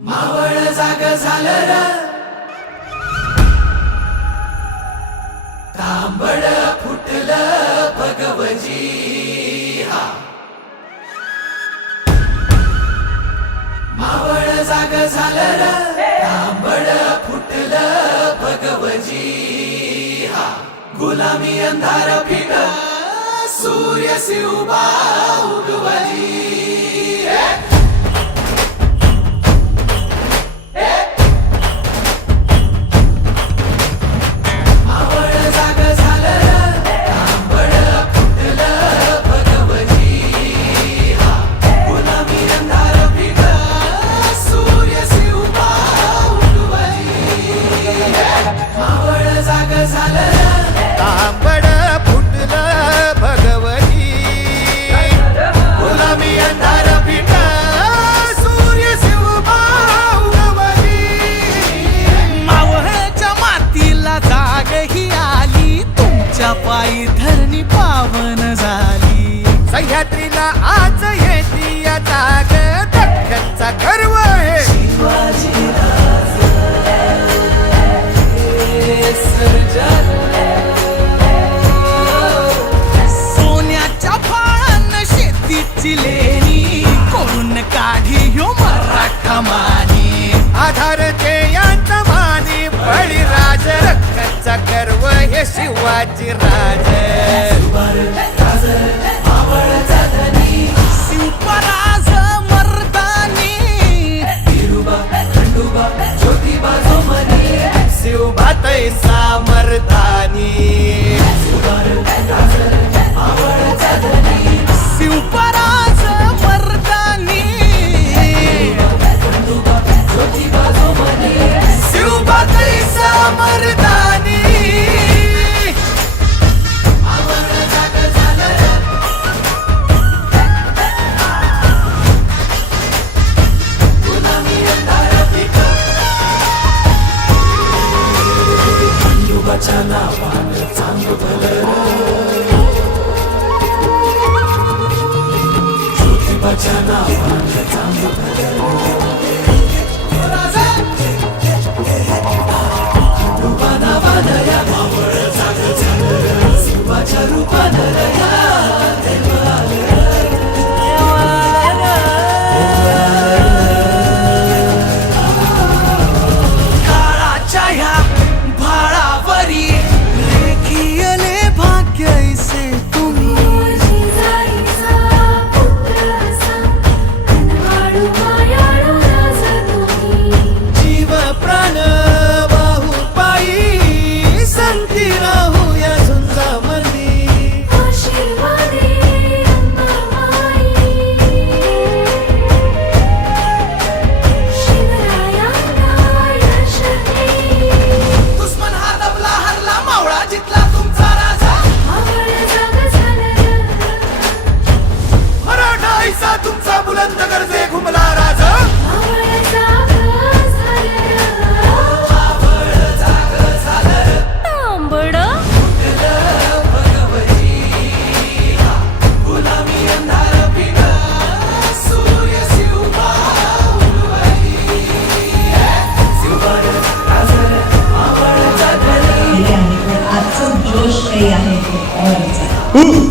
मावळ जाग झालं र तांबड फुटलं भगवजी हा मावळ जाग झालं र तांबड फुटलं भगवजी हा गुलामी अंधार फिट सूर्य शिवबा उगवजी तांबड फुटलं भगवती गुलामी अंधार फिट सूर्य शिवबा उगवली मावळच्या मातीला जाग ही आली तुमच्या पायी धरणी पावन झाली सह्याद्रीला आज येती या जाग दख्खनचा गर्व आहे सोन्याच्या फाळानं शेतीची लेणी करून काढी ह्यो मराठा मानी आधारचे यांचा मानी बळीराज रक्कनचा गर्व हे शिवाजी राज शिवपराज मर्दानी शिवभातय सामर्थानी शिवपराज मर्दानी शिवभातय सामर्थानी काळाच्या ह्या भाळावरी रेखियले भाग्यैसे तुम्ही जीव प्राण बाहू पायी संती राहू या झुंजामंदी दुश्मन हा दबला हरला मावळा जितला तुमचा राजा मराठा ऐसा तुमचा बुलंद गरजे घुमला राज आजचं जोश काही आहे